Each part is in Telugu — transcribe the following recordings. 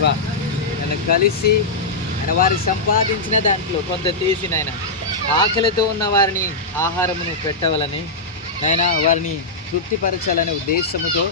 ప్రభా నన్ను కలిసి ఆయన వారి సంపాదించిన దాంట్లో కొంత తీసి నాయన ఆకలితో ఉన్న వారిని ఆహారమును పెట్టవలని నాయన వారిని తృప్తిపరచాలనే ఉద్దేశముతో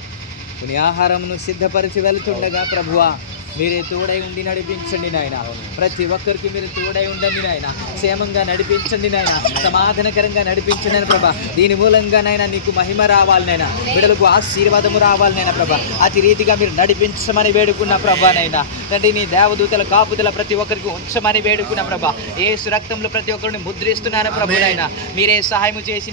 కొన్ని ఆహారమును సిద్ధపరిచి వెళుతుండగా ప్రభువా మీరే తోడై ఉండి నడిపించండి నాయన. ప్రతి ఒక్కరికి మీరు తోడై ఉండండి నాయన. క్షేమంగా నడిపించండి నాయన. సమాధానకరంగా నడిపించండి నాయన ప్రభా. దీని మూలంగా నాయన నీకు మహిమ రావాలి నాయన. బిడలకు ఆశీర్వాదము రావాలి నాయన ప్రభా. అతి రీతిగా మీరు నడిపించమని వేడుకున్న ప్రభా నాయన. తండ్రి నీ దేవదూతల కాపుతల ప్రతి ఒక్కరికి ఉంచమని వేడుకున్న ప్రభా. ఏ రక్తంలో ప్రతి ఒక్కరిని ముద్రిస్తున్నాను ప్రభు నాయన. మీరే సహాయం చేసి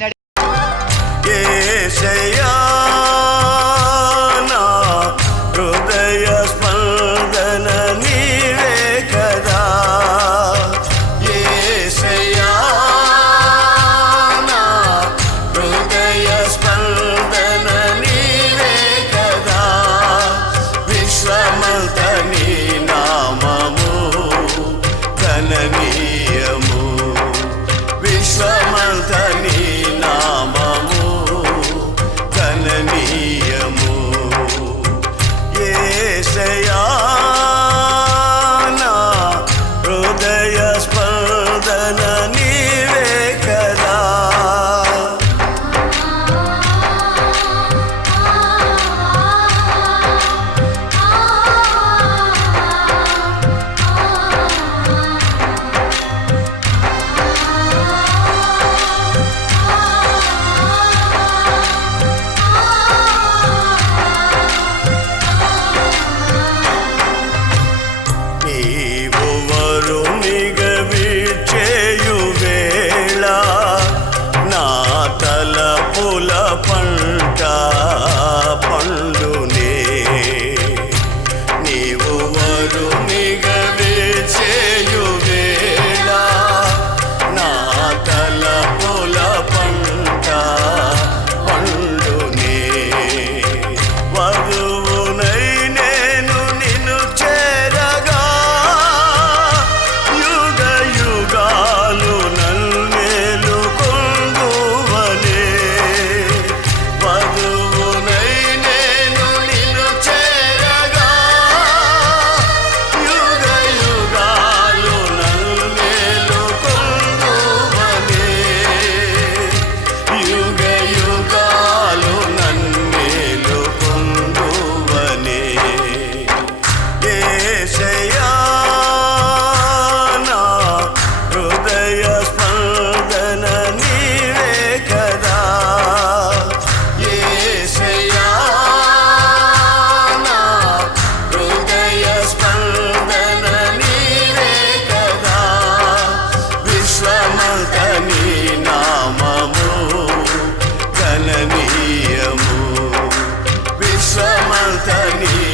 Tani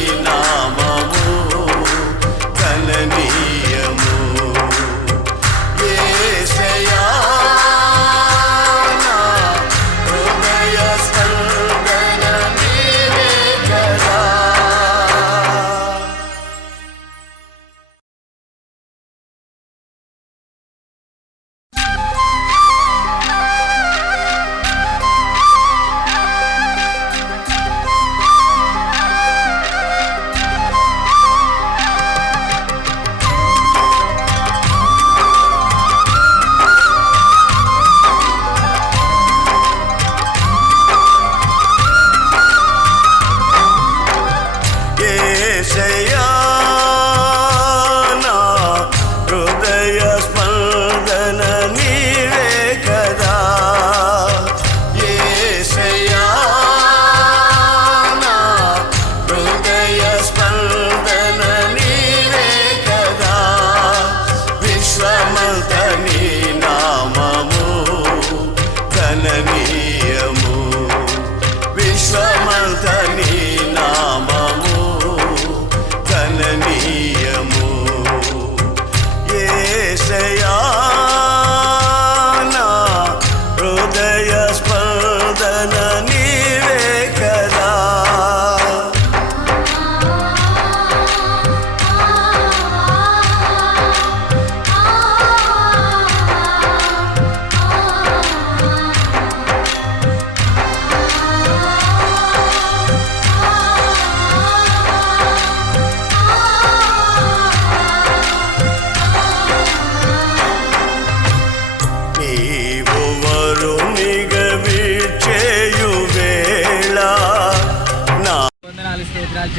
தனி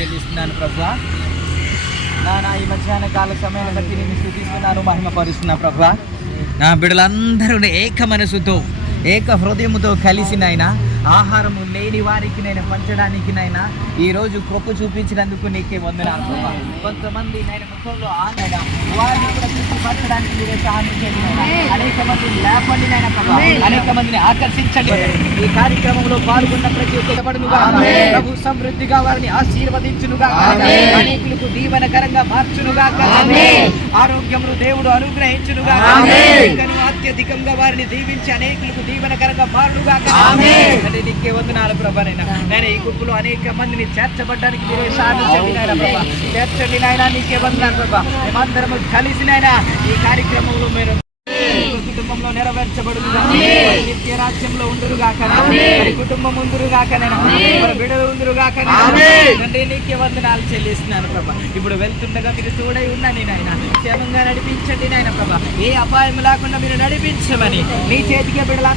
చెల్లిస్తున్నాను ప్రభా. నా ఈ మధ్యాహ్న కాల సమయాన్ని బట్టి నేను సూచిస్తున్నాను మహిమపరుస్తున్నా ప్రభా. నా బిడ్డలందరూ ఏక మనసుతో ఏక హృదయముతో కలిసి నాయనా ఆహారము లేని వారికి నేను పంచడానికి నాయన ఈ రోజు కృప చూపించినందుకు నీకే వందనాలు. కొంతమంది నేను ముఖంలో ఆనాడ వారిని కూడా చూసి పంచడానికి మీరే సహాయం చేయండి. అనేక మంది లేపండి నాయన. అనేక మందిని ఆకర్షించండి. ఈ కార్యక్రమంలో పాల్గొన్న ప్రతి ఒక్క పడునుగా ప్రభు సమృద్ధిగా వారిని ఆశీర్వదించునుగా అనేకులకు దీవెనకరంగా మార్చునుగా ఆరోగ్యమును దేవుడు అనుగ్రహించునుగా అత్యధికంగా వారిని దీవించి అనేకులకు దీవెనకరంగా మారునుగా అంటే నీకే వందనాలు ప్రభా నైనా నేను ఈ గుంపులో అనేక మందిని చేర్చబడ్డానికి మీరే సాధించండి నాయన ప్రభా. చేర్చండి నాయన నీకే వందనాలు ప్రభా. మేమందరము కలిసి నాయన ఈ కార్యక్రమంలో మీరు కుటుంబంలో నెరవేర్చబడుగా నిత్య రాజ్యంలో ఉండురుగాక మరి కుటుంబం ఉందురుగాక మరి బిడలు ఉందురుగాక తండ్రి నీకే వందనాలు చెల్లిస్తున్నాను ప్రభా. ఇప్పుడు వెళ్తుండగా మీరు తోడై ఉన్నాను నాయన. క్షేమంగా నడిపించండి నాయన ప్రభా. ఏ అపాయం లేకుండా మీరు నడిపించమని నీ చేతికి బిడల